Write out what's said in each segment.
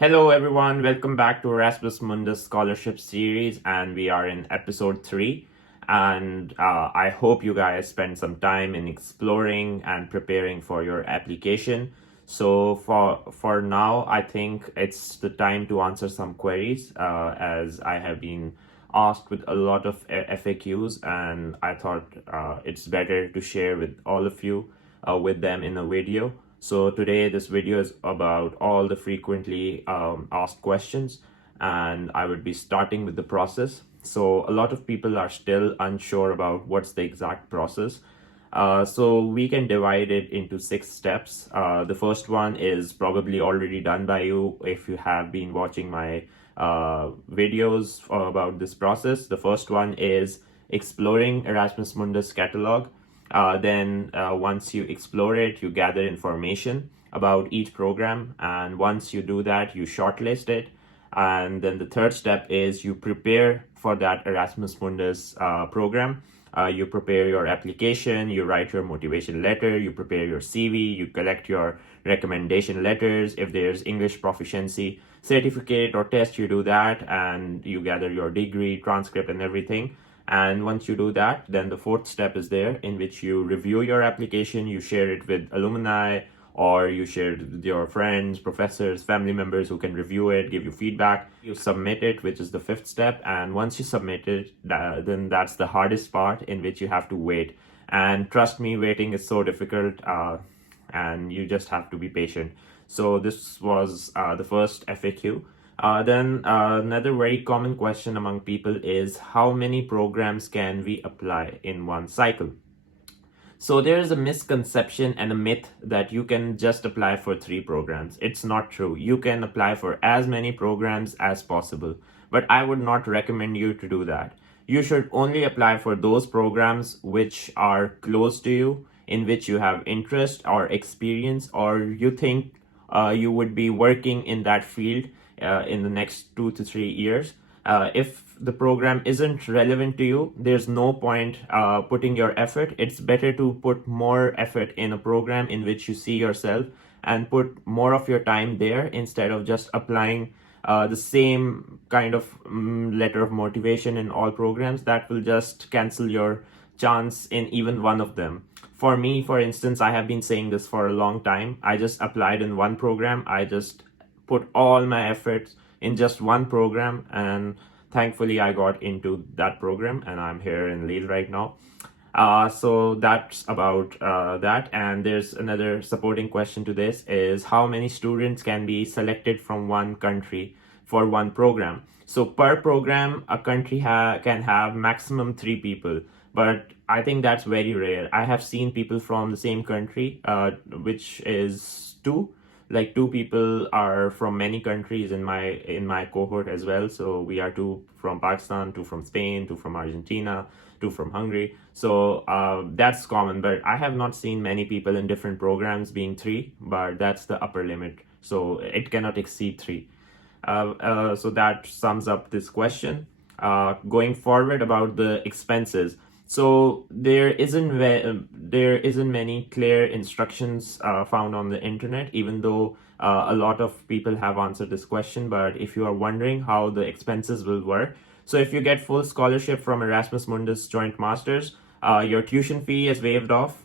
Hello everyone, welcome back to Erasmus Mundus Scholarship Series, and we are in episode 3. And I hope you guys spend some time in exploring and preparing for your application. So for now, I think it's the time to answer some queries, as I have been asked with a lot of FAQs, and I thought it's better to share with all of you with them in a video. So today this video is about all the frequently asked questions, and I would be starting with the process. So a lot of people are still unsure about what's the exact process. So we can divide it into 6 steps. The first one is probably already done by you if you have been watching my videos about this process. The first one is exploring Erasmus Mundus catalog. Then once you explore it, you gather information about each program, and once you do that, you shortlist it. And then the third step is you prepare for that Erasmus Mundus program. You prepare your application, you write your motivation letter, you prepare your CV, you collect your recommendation letters. If there's English proficiency certificate or test, you do that, and you gather your degree, transcript, and everything. And once you do that, then the fourth step is there, in which you review your application, you share it with alumni, or you share it with your friends, professors, family members who can review it, give you feedback. You submit it, which is the fifth step. And once you submit it, then that's the hardest part, in which you have to wait. And trust me, waiting is so difficult, and you just have to be patient. So this was the first FAQ. Then another very common question among people is, how many programs can we apply in one cycle? So there is a misconception and a myth that you can just apply for 3 programs. It's not true. You can apply for as many programs as possible, but I would not recommend you to do that. You should only apply for those programs which are close to you, in which you have interest or experience, or you think you would be working in that field in the next 2 to 3 years. If the program isn't relevant to you, there's no point putting your effort. It's better to put more effort in a program in which you see yourself, and put more of your time there, instead of just applying the same kind of letter of motivation in all programs. That will just cancel your chance in even one of them. For me, for instance, I have been saying this for a long time. I just applied in one program. I just put all my efforts in just one program, and thankfully I got into that program, and I'm here in Lille right now. So that's about that. And there's another supporting question to this, is how many students can be selected from one country for one program? So per program, a country can have maximum 3 people, but I think that's very rare. I have seen people from the same country, which is 2. Like 2 people are from many countries in my cohort as well. So we are 2 from Pakistan, 2 from Spain, 2 from Argentina, 2 from Hungary. So that's common, but I have not seen many people in different programs being 3, but that's the upper limit. So it cannot exceed 3. So that sums up this question. Going forward about the expenses. So there isn't many clear instructions found on the internet, even though a lot of people have answered this question. But if you are wondering how the expenses will work, so if you get full scholarship from Erasmus Mundus Joint Masters, your tuition fee is waived off.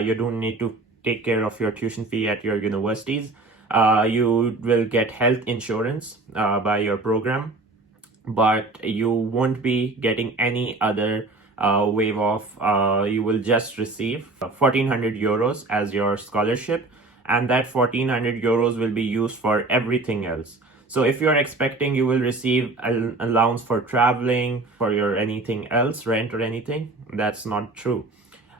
You don't need to take care of your tuition fee at your universities. You will get health insurance by your program, but you won't be getting any other waive off. You will just receive 1400 euros as your scholarship, and that 1400 euros will be used for everything else. So if you're expecting you will receive an allowance for traveling, for your anything else, rent or anything, that's not true.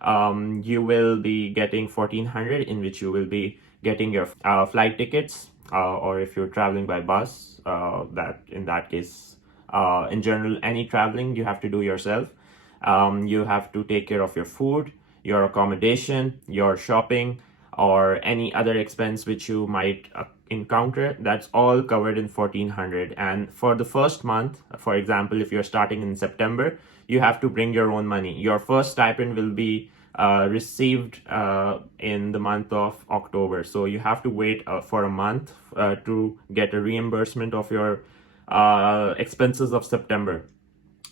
You will be getting 1400, in which you will be getting your flight tickets, or if you're traveling by bus, that in that case, in general, any traveling you have to do yourself. You have to take care of your food, your accommodation, your shopping, or any other expense which you might encounter. That's all covered in 1400. And for the first month, for example, if you're starting in September, you have to bring your own money. Your first stipend will be received in the month of October. So you have to wait for a month to get a reimbursement of your expenses of September.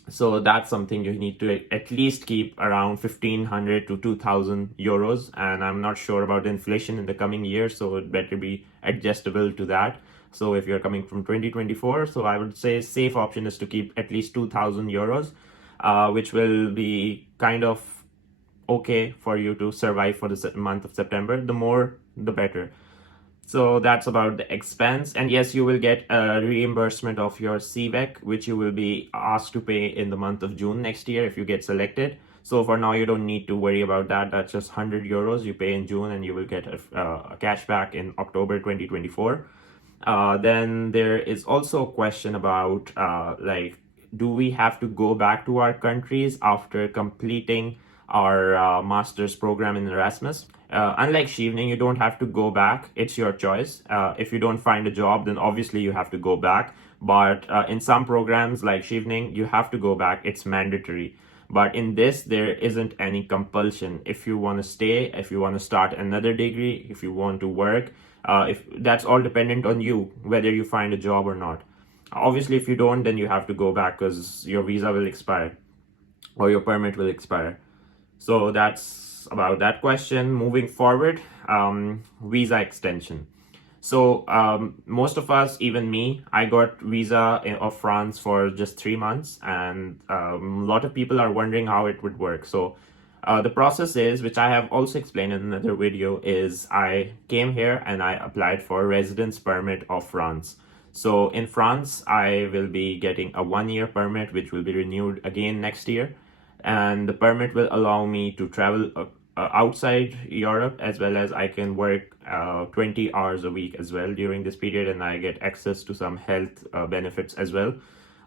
So that's something you need to at least keep around 1,500 to 2,000 euros. And I'm not sure about inflation in the coming year, so it better be adjustable to that. So if you're coming from 2024, so I would say safe option is to keep at least 2,000 euros, which will be kind of okay for you to survive for the month of September. The more, the better. So that's about the expense. And yes, you will get a reimbursement of your CVEC, which you will be asked to pay in the month of June next year if you get selected. So for now, you don't need to worry about that. That's just 100 euros you pay in June, and you will get a cash back in October 2024. Then there is also a question about like, do we have to go back to our countries after completing our master's program in Erasmus? Unlike Scheveningen, you don't have to go back. It's your choice. If you don't find a job, then obviously you have to go back. But in some programs like Scheveningen, you have to go back. It's mandatory. But in this, there isn't any compulsion. If you want to stay, if you want to start another degree, if you want to work, if that's all dependent on you, whether you find a job or not. Obviously, if you don't, then you have to go back because your visa will expire or your permit will expire. So that's about that question. Moving forward, visa extension. So most of us, even me, I got visa of France for just 3 months, and a lot of people are wondering how it would work. So the process is, which I have also explained in another video, is I came here and I applied for residence permit of France. So in France, I will be getting a 1-year permit, which will be renewed again next year. And the permit will allow me to travel outside Europe, as well as I can work 20 hours a week as well during this period, and I get access to some health benefits as well.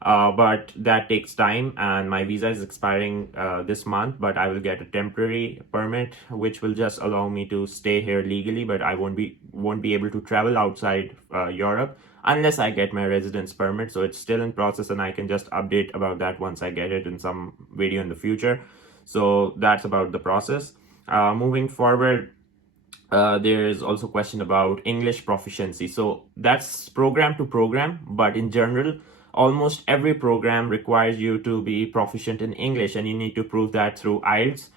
But that takes time, and my visa is expiring this month, but I will get a temporary permit which will just allow me to stay here legally, but I won't be able to travel outside Europe unless I get my residence permit. So it's still in process, and I can just update about that once I get it in some video in the future. So that's about the process. Moving forward, there is also a question about English proficiency. So that's program to program, but in general, almost every program requires you to be proficient in English, and you need to prove that through IELTS,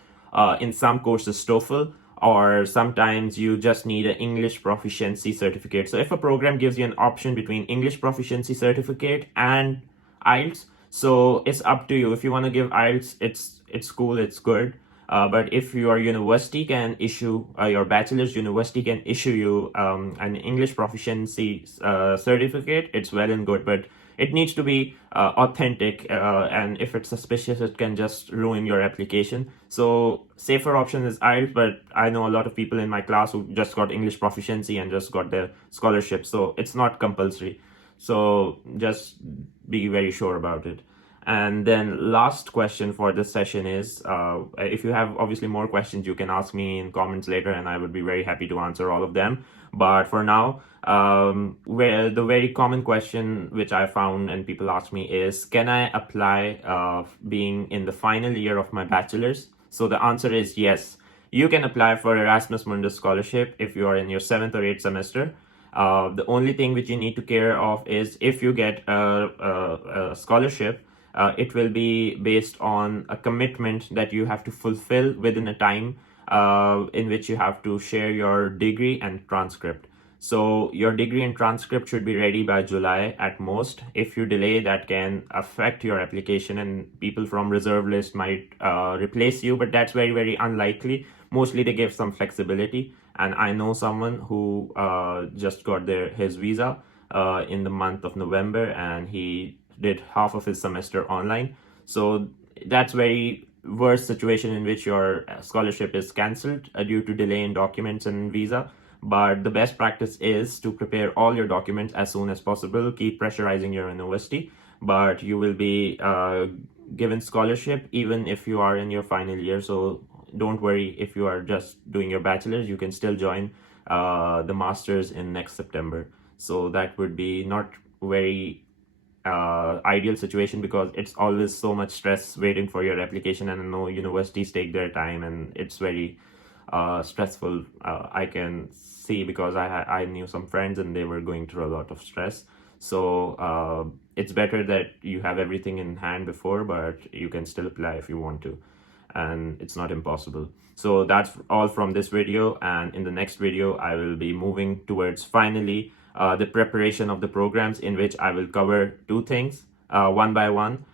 in some courses TOEFL, or sometimes you just need an English proficiency certificate. So if a program gives you an option between English proficiency certificate and IELTS, so it's up to you. If you want to give IELTS, it's cool, it's good. But if your university can issue, your bachelor's university can issue you an English proficiency certificate, it's well and good, but it needs to be authentic, and if it's suspicious, it can just ruin your application. So safer option is IELTS, but I know a lot of people in my class who just got English proficiency and just got their scholarship, so it's not compulsory. So just be very sure about it. And then last question for this session is, if you have obviously more questions, you can ask me in comments later, and I would be very happy to answer all of them. But for now, where the very common question which I found and people ask me is, can I apply being in the final year of my bachelor's? So the answer is yes. You can apply for Erasmus Mundus scholarship if you are in your 7th or 8th semester. The only thing which you need to care of is, if you get a scholarship, it will be based on a commitment that you have to fulfill within a time in which you have to share your degree and transcript. So your degree and transcript should be ready by July at most. If you delay, that can affect your application, and people from reserve list might replace you, but that's very, very unlikely. Mostly they give some flexibility, and I know someone who just got his visa in the month of November, and he did half of his semester online. So that's very worst situation in which your scholarship is cancelled due to delay in documents and visa. But the best practice is to prepare all your documents as soon as possible. Keep pressurizing your university, but you will be given scholarship even if you are in your final year. So don't worry, if you are just doing your bachelor's, you can still join the master's in next September. So that would be not very ideal situation, because it's always so much stress waiting for your application, and I know universities take their time and it's very stressful. I can see, because I knew some friends and they were going through a lot of stress. So it's better that you have everything in hand before, but you can still apply if you want to, and it's not impossible. So that's all from this video, and in the next video I will be moving towards finally the preparation of the programs, in which I will cover two things, one by one: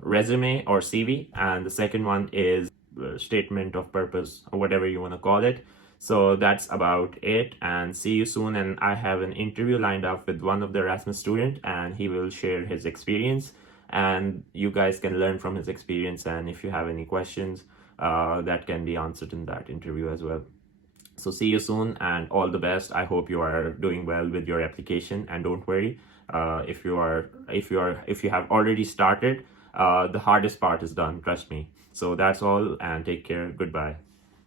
resume or CV, and the second one is statement of purpose, or whatever you want to call it. So that's about it, and see you soon. And I have an interview lined up with one of the Erasmus student, and he will share his experience, and you guys can learn from his experience, and if you have any questions, that can be answered in that interview as well. So see you soon, and all the best. I hope you are doing well with your application, and don't worry, if you have already started, the hardest part is done, trust me. So that's all, and take care. Goodbye.